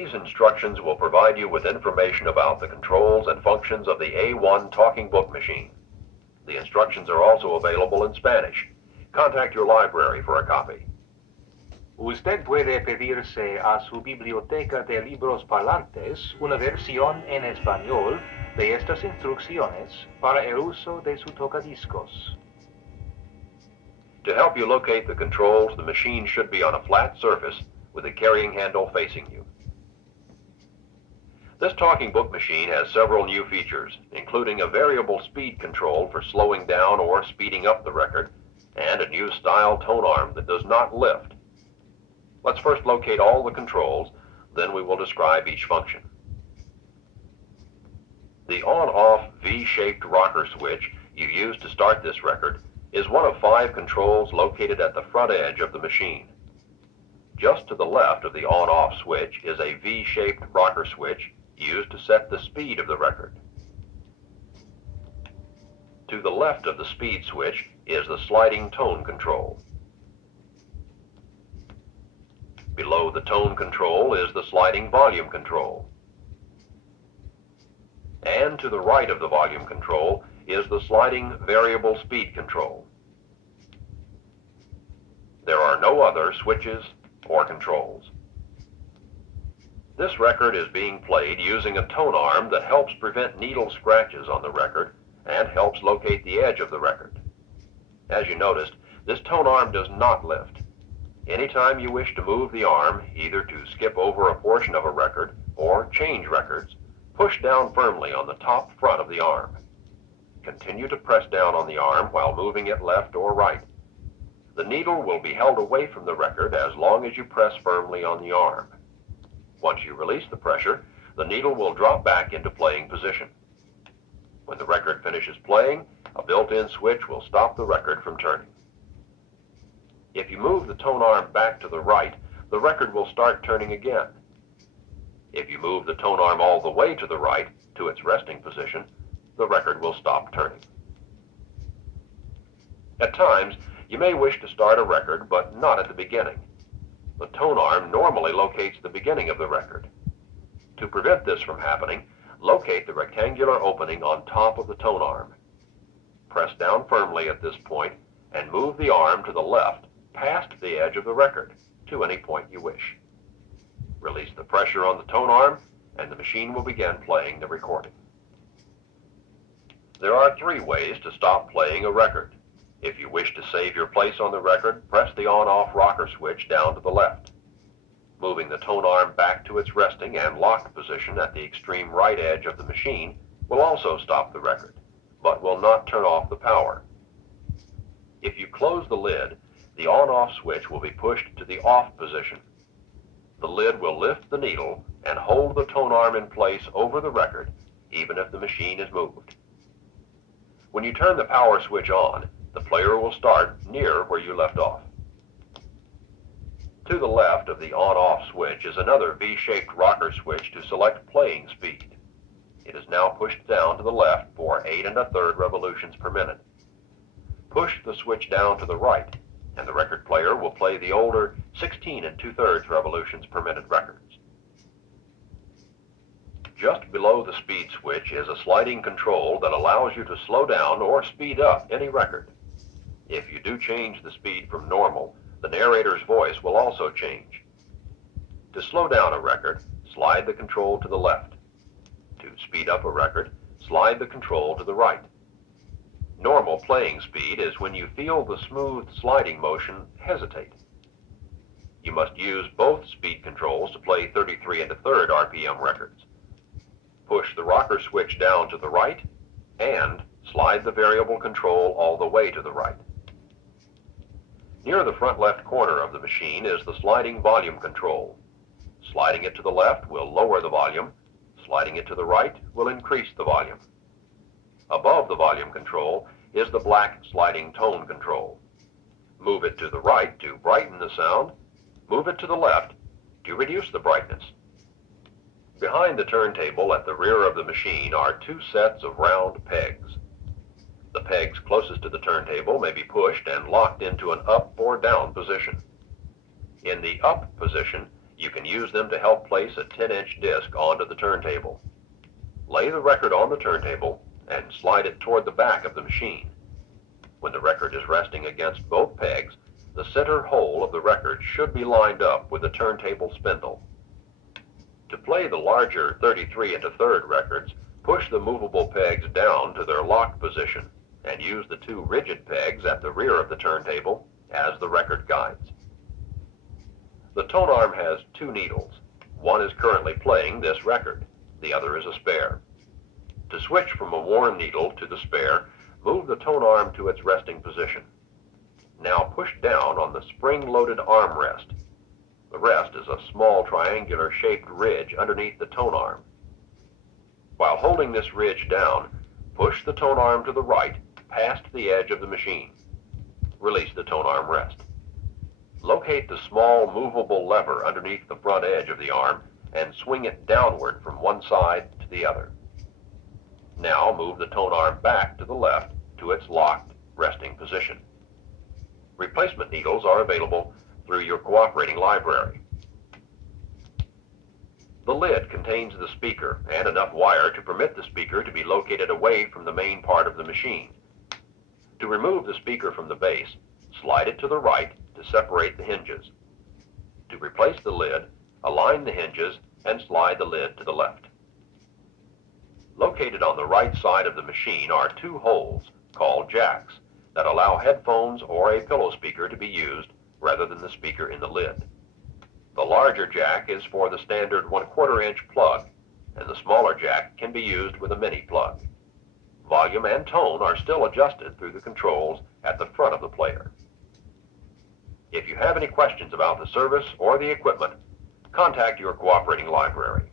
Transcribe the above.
These instructions will provide you with information about the controls and functions of the A1 talking book machine. The instructions are also available in Spanish. Contact your library for a copy. Usted puede pedirse a su biblioteca de libros parlantes una versión en español de estas instrucciones para el uso de su tocadiscos. To help you locate the controls, the machine should be on a flat surface with the carrying handle facing you. This talking book machine has several new features, including a variable speed control for slowing down or speeding up the record, and a new style tone arm that does not lift. Let's first locate all the controls, then we will describe each function. The on-off V-shaped rocker switch you use to start this record is one of 5 controls located at the front edge of the machine. Just to the left of the on-off switch is a V-shaped rocker switch used to set the speed of the record. To the left of the speed switch is the sliding tone control. Below the tone control is the sliding volume control. And to the right of the volume control is the sliding variable speed control. There are no other switches or controls. This record is being played using a tone arm that helps prevent needle scratches on the record and helps locate the edge of the record. As you noticed, this tone arm does not lift. Anytime you wish to move the arm, either to skip over a portion of a record or change records, push down firmly on the top front of the arm. Continue to press down on the arm while moving it left or right. The needle will be held away from the record as long as you press firmly on the arm. Once you release the pressure, the needle will drop back into playing position. When the record finishes playing, a built-in switch will stop the record from turning. If you move the tone arm back to the right, the record will start turning again. If you move the tone arm all the way to the right, to its resting position, the record will stop turning. At times, you may wish to start a record, but not at the beginning. The tone arm normally locates the beginning of the record. To prevent this from happening, locate the rectangular opening on top of the tone arm. Press down firmly at this point and move the arm to the left past the edge of the record to any point you wish. Release the pressure on the tone arm and the machine will begin playing the recording. There are 3 ways to stop playing a record. If you wish to save your place on the record, press the on-off rocker switch down to the left. Moving the tone arm back to its resting and locked position at the extreme right edge of the machine will also stop the record, but will not turn off the power. If you close the lid, the on-off switch will be pushed to the off position. The lid will lift the needle and hold the tone arm in place over the record, even if the machine is moved. When you turn the power switch on, the player will start near where you left off. To the left of the on-off switch is another V-shaped rocker switch to select playing speed. It is now pushed down to the left for 8 1/3 revolutions per minute. Push the switch down to the right, and the record player will play the older 16 2/3 revolutions per minute records. Just below the speed switch is a sliding control that allows you to slow down or speed up any record. If you do change the speed from normal, the narrator's voice will also change. To slow down a record, slide the control to the left. To speed up a record, slide the control to the right. Normal playing speed is when you feel the smooth sliding motion hesitate. You must use both speed controls to play 33 1/3 RPM records. Push the rocker switch down to the right and slide the variable control all the way to the right. Near the front left corner of the machine is the sliding volume control. Sliding it to the left will lower the volume. Sliding it to the right will increase the volume. Above the volume control is the black sliding tone control. Move it to the right to brighten the sound. Move it to the left to reduce the brightness. Behind the turntable at the rear of the machine are 2 sets of round pegs. The pegs closest to the turntable may be pushed and locked into an up or down position. In the up position, You can use them to help place a 10-inch disc onto the turntable. Lay the record on the turntable and slide it toward the back of the machine. When the record is resting against both pegs, the center hole of the record should be lined up with the turntable spindle. To play the larger 33 1/3 records, push the movable pegs down to their locked position and use the two rigid pegs at the rear of the turntable as the record guides. The tone arm has two needles. One is currently playing this record. The other is a spare. To switch from a warm needle to the spare, move the tone arm to its resting position. Now push down on the spring-loaded armrest. The rest is a small triangular-shaped ridge underneath the tone arm. While holding this ridge down, push the tone arm to the right, past the edge of the machine. Release the tone arm rest. Locate the small movable lever underneath the front edge of the arm and swing it downward from one side to the other. Now move the tone arm back to the left to its locked resting position. Replacement needles are available through your cooperating library. The lid contains the speaker and enough wire to permit the speaker to be located away from the main part of the machine. To remove the speaker from the base, slide it to the right to separate the hinges. To replace the lid, align the hinges and slide the lid to the left. Located on the right side of the machine are two holes, called jacks, that allow headphones or a pillow speaker to be used rather than the speaker in the lid. The larger jack is for the standard 1/4 inch plug, and the smaller jack can be used with a mini plug. Volume and tone are still adjusted through the controls at the front of the player. If you have any questions about the service or the equipment, contact your cooperating library.